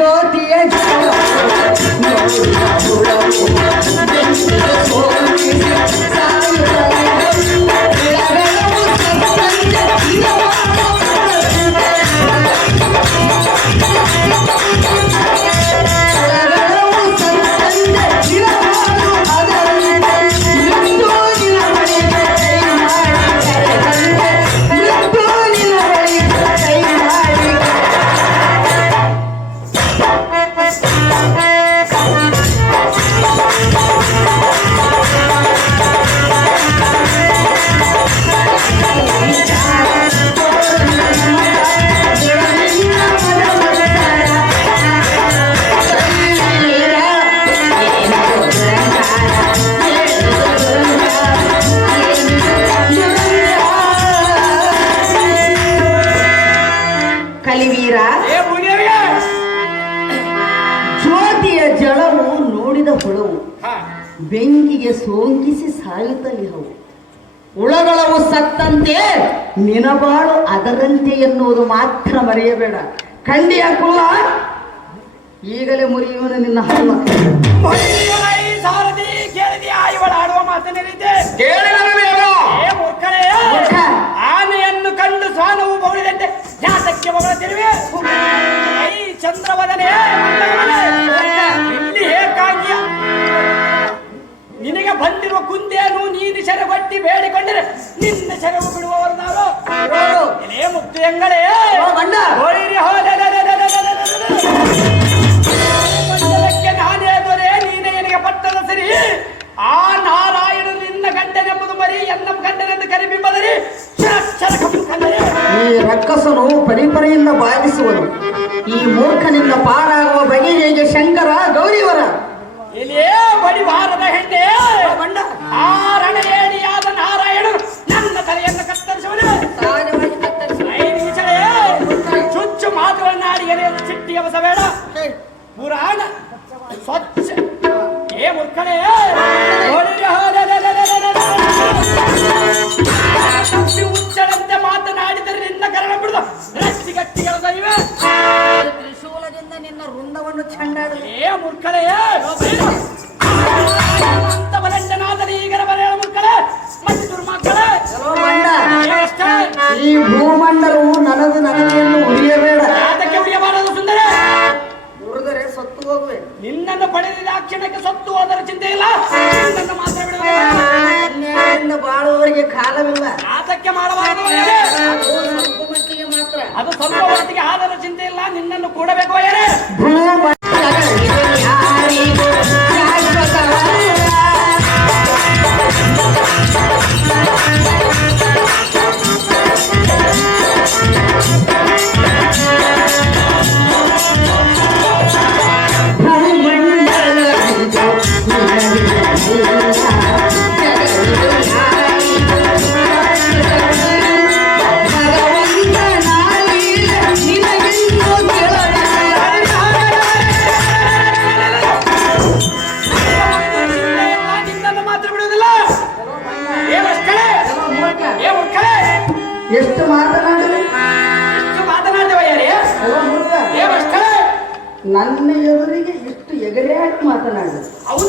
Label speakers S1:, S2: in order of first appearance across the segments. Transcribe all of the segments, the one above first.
S1: जो
S2: दिए ಕಲಿವೀರ?
S1: ಜ್ಯೋತಿಯ ಜಳವು ನೋಡಿದ ಹೊಳವು ಬೆಂಕಿಗೆ ಸೋಂಕಿಸಿ ಸಾಯುತ್ತಲಿ ಹವು ಉಳಗಳವು ಸತ್ತಂತೆ ನಿನಬಾಳು ಅದರಂತೆ ಎನ್ನುವುದು ಮಾತ್ರ ಮರೆಯಬೇಡ. ಖಂಡಿಯ ಕುಲ್ಲ ಈಗಲೇ ಮುರಿಯುವನು ನಿನ್ನ ಹಲ್ಲ
S2: ಆನೆಯನ್ನು ಕಂಡು ಸ್ವಾನವು ಬೌಳಿದಂತೆ ಜಾತಕ್ಕೆ ತಿರುವೆ. ಐ ಚಂದ್ರವದನೆ. ಇಲ್ಲಿ ಏಕಾಂಗಿಯ. ನಿನಗೆ ಬಂದಿರುವ ಕುಂದೇನು ನೀನು ಸೆರಗೊಟ್ಟಿ ಬೇಡಿಕೊಂಡರೆ. ನಿನ್ನ ಶರವು ಬಿಡುವವರು ನಾವು ಮುತ್ತು ಎಂಗಳೇ. ಹೋಳಿರಿ ಹೋದಕ್ಕೆ ನಾನೇ ದೊರೆ ನೀನೇ ನಿನಗೆ ಪಟ್ಟದ ಸರಿ. ಆ ನಾರಾಯಣ ನಿನ್ನ ಗಂಡನೆಂಬುದು ಮರಿ ಎನ್ನ ಗಂಡನೆಂದು ಕರಿಬಿಂಬದರಿ
S1: ಈ ರಕ್ಕಸನು ಪರಿಪರೆಯಿಂದ ಬಾಧಿಸುವನು. ಈ ಮೂರ್ಖನಿಂದ ಪಾರಾಗುವ ಬಗೆ ಹೇಗೆ ಶಂಕರ ಗೌರಿವರ?
S2: ಇಲ್ಲಿಯೇ ಬಡಿ ಹೆಂಡೆ ಬಂಡ. ನಾರಾಯಣ ನನ್ನ ತಲೆಯನ್ನು ಕತ್ತರಿಸುವನು. ಚುಚ್ಚು ಮಾತುಗಳನ್ನಾಡಿ ಎಲೆಯನ್ನು ಚಿಟ್ಟಿ ಅವಸಬೇಡ ಪುರಾಣ ಸ್ವಚ್ಛ. ಏ ಮುಕ್ಕಳೆ
S1: ತ್ರಿಶೂಲದಿಂದ ನಿನ್ನ ವೃಂದವನ್ನು ಚಂಡಾಡಲಿ
S2: ಏ ಮುರ್ಕಳೇ ಬಲಂಡನಾದರೆ ಈಗರ ಬರೆಯ ಮುರ್ಕಳೆ ಮತ್ತೆ ದುರ್ಮಕ್ಕಳೆ
S1: ಈ ಭೂಮಂಡಲವು ನನದು ನನಗೆಯನ್ನು ಉಳಿಯಬೇಡ.
S2: ಅದಕ್ಕೆ ಉಳಿಯಬಾರದು ಸುಂದರ?
S1: ಉಳಿದರೆ ಸತ್ತು ಹೋಗುವೆ.
S2: ನಿನ್ನನ್ನು ಪಡೆದಿದ ಆ ಕ್ಷಣಕ್ಕೆ ಸತ್ತು ಹೋದರ ಚಿಂತೆ ಇಲ್ಲ. ನಿನ್ನನ್ನು ಮಾತ್ರ ಬಿಡುವ
S1: ಬಾಳುವವರಿಗೆ ಕಾಲವಿಲ್ಲ. ಸ್ವಲ್ಪ ಮಟ್ಟಿಗೆ ಮಾತ್ರ.
S2: ಅದು ಸ್ವಲ್ಪ ಹೊತ್ತಿಗೆ ಆದರ ಚಿಂತೆ ಇಲ್ಲ. ನಿನ್ನನ್ನು ಕೂಡಬೇಕು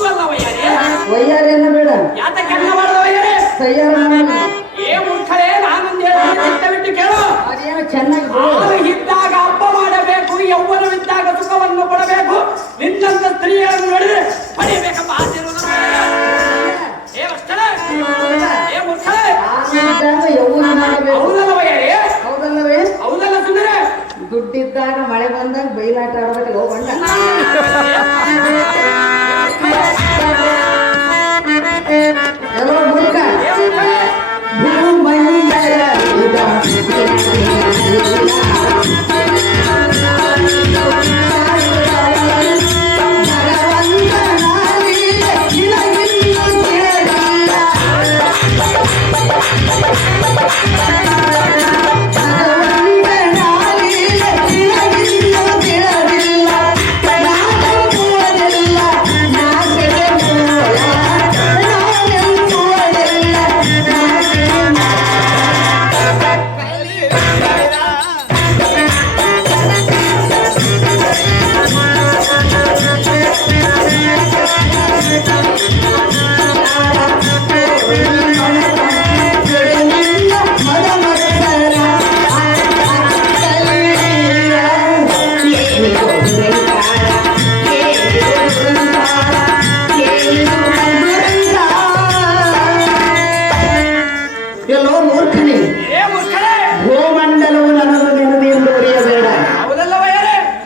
S2: ಹೌದು ಅಲ್ಲ ವಯ್ಯಾರೇ
S1: ವಯ್ಯಾರೇನ ಬೇಡ
S2: ಏ ಮೂರ್ಖರೇ ನಾನೊಂದು ಬಿಟ್ಟು ಕೇಳು.
S1: ಅದೇನೋ ಚೆನ್ನಾಗಿ
S2: ಇದ್ದಾಗ ಹಬ್ಬ ಮಾಡಬೇಕು ಯೌವನವಿದ್ದಾಗ ಸುಖವನ್ನು ಕೊಡಬೇಕು. ನಿನ್ನಂತ ಸ್ತ್ರೀಯನ್ನು ನೋಡಿದ್ರೆ ಪಡೆಯಬೇಕಪ್ಪ ಆಸೆ ಏ ಮಕ್ಕಳೇ ಏ ಮೂರ್ಖರೇ?
S1: ಆನಂದಾಗ ಯೌವನ ಮಾಡಬೇಕು.
S2: ಹೌದಲ್ಲ ವಯ್ಯಾರೇ
S1: ಹೌದಲ್ಲವೇ?
S2: ಹೌದಲ್ಲ ಸುಂದರ?
S1: ದುಡ್ಡಿದ್ದಾಗ ಮಳೆ ಬಂದಾಗ ಬೈಲಾಟ ಆಡ್ಬೇಕಲ್ಲ ಹೋಗ್ ಮೂರ್ಖನೇ. ಭೂಮಂಡಲವು ನನ್ನನ್ನು ನೆನಪು ಎಂದು ಬರೆಯಬೇಡ.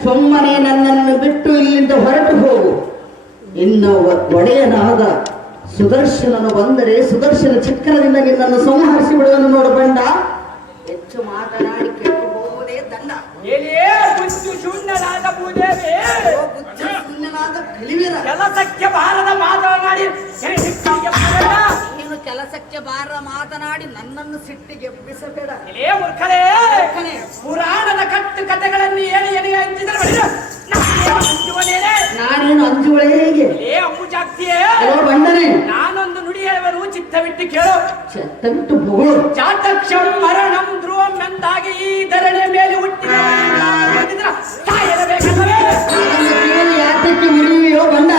S1: ಸುಮ್ಮನೆ ನನ್ನನ್ನು ಬಿಟ್ಟು ಇಲ್ಲಿಂದ ಹೊರಟು ಹೋಗು. ಇನ್ನು ಒಡೆಯನಾದ ಸುದರ್ಶನನು ಬಂದರೆ ಸುದರ್ಶನ ಚಕ್ರದಿಂದ ನಿನ್ನನ್ನು ಸಂಹರಿಸಿ ಬಿಡುವನು ನೋಡು ಬಂಡ ಹೆಚ್ಚು ಮಾತನಾಡಿ ಕೆಟ್ಟು ಹೋಗುವುದೇ ದಂಡ.
S2: ಕೆಲಸಕ್ಕೆ ಬಾರದ ಮಾತನಾಡಿ
S1: ಕೆಲಸಕ್ಕೆ ಬಾರ ಮಾತನಾಡಿ ನನ್ನನ್ನು ಸಿಟ್ಟಿಗೆ ಎಬ್ಬಿಸಬೇಡ
S2: ಇಲ್ಲೇ
S1: ಮೂರ್ಖನೇ.
S2: ಪುರಾಣದ ಕಟ್ಟು ಕಥೆಗಳನ್ನು ಹೇಳಿ ಎನಿಗೆ ಬಳಿಕ ನಾನೇನು
S1: ಅಂಜುವಳೆ? ಹೇಗೆ?
S2: ಏ ಅಪ್ಪು ಜಾಗ್ತಿಯೇ?
S1: ಬಂದನೆ
S2: ನಾನೊಂದು ನುಡಿ ಹೇಳುವರು ಚಿತ್ತವಿಟ್ಟು ಕೇಳು.
S1: ಚೆತ್ತ ಬಿಟ್ಟು ಬೊಗಳು
S2: ಜಾತಕ್ಷಂ ಮರಣಂ ಧ್ರುವಂ ಎಂದಾಗಿ ಈ ಧರಣಿಯ ಮೇಲೆ ಹುಟ್ಟಿದ.
S1: ಸಾಯಿರಬೇಕಲ್ಲವೇ ಯಾತಕ್ಕೆ ಉರಿಯುವೆಯೋ ಬಂಡ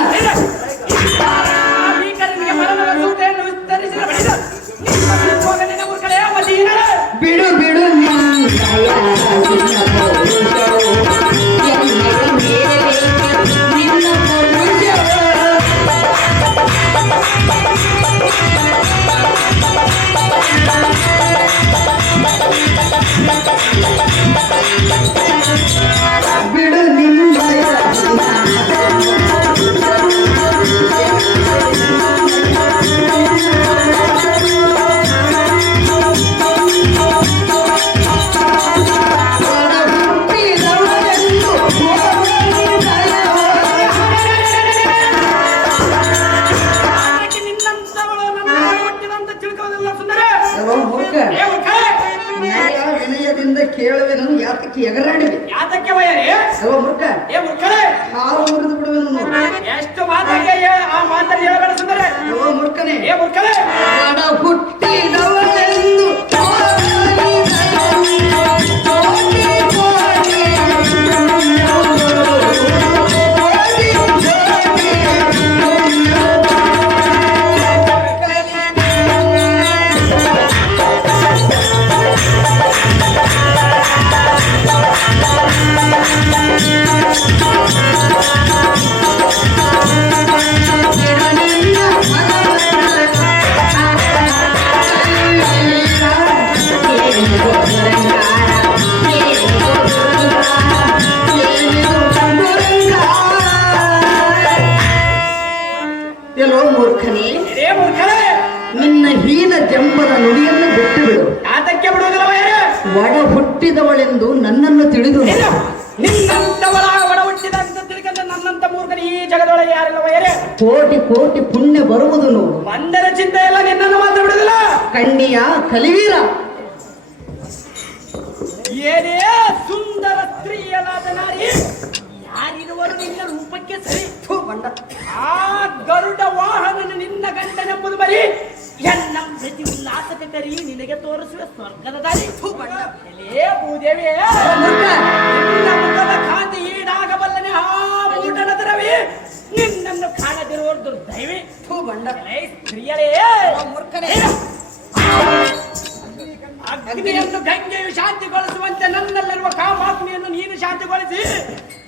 S1: ಬಿಡು ¡Eh, ಹುಟ್ಟಿದವಳೆಂದು ನನ್ನನ್ನು ತಿಳಿದು
S2: ನಿನ್ನಂತವರ ಒಡ ಹುಟ್ಟಿದಂತ ತಿಳ್ಕೊಂಡ ನನ್ನಂತ ಮೂರ್ಖನ ಈ ಜಗದೊಳಗೆ ಯಾರಿಲ್ಲ ವೈರೆ
S1: ಕೋಟಿ ಕೋಟಿ ಪುಣ್ಯ ಬರುವುದು ನೋಡು.
S2: ಬಂದರ ಚಿಂತೆ ಎಲ್ಲ ನಿನ್ನನ್ನು ಮಾತ್ರ ಬಿಡುದಿಲ್ಲ?
S1: ಕಣ್ಣಿಯ ಕಲಿವೀರ.
S2: ಏನೇ ಸುಂದರ ಸ್ತ್ರೀಯಲಾದ ನಾರಿ ಯಾರಿರುವರು ನಿನ್ನ ರೂಪಕ್ಕೆ ಸರಿ? ಬಂಡ. ಆ ಗರುಡ ವಾಹನ ನಿನ್ನ ಗಂಡನೆಂಬುದು ಬರೀ ಪ್ರತಿ ಉಲ್ಲಾಸಕ ನಿನಗೆ ತೋರಿಸುವ ಸ್ವರ್ಗದ ದಾರಿ. ಎಲೇ ಭೂದೇವಿ ಕಾಂತಿ ಈಡಾಗಬಲ್ಲನೆ ಆ ಮೂಢನದರವಿ ನಿನ್ನನ್ನು ಕಾಣದಿರುವ ದುರ್ದೈವಿ. ಥು, ಬಂಡ. ಎಲೇ ಸ್ತ್ರೀಯರೇ ಮೂರ್ಖನೇ. ಅಗ್ನಿಯನ್ನು ಗಂಗೆಯು ಶಾಂತಿಗೊಳಿಸುವಂತೆ ನನ್ನಲ್ಲಿರುವ ಕಾಮಾಗ್ನಿಯನ್ನು ನೀನು ಶಾಂತಿಗೊಳಿಸಿ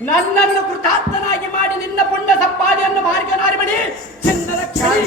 S2: ನನ್ನನ್ನು ಕೃತಾರ್ಥನಾಗಿ ಮಾಡಿ ನಿನ್ನ ಪುಣ್ಯ ಸಂಪಾದನೆಯನ್ನು ಮಾರ್ಗನಾರಿ ಮಾಡಿ ಚಿನ್ನದ ಕ್ಷಣಿ.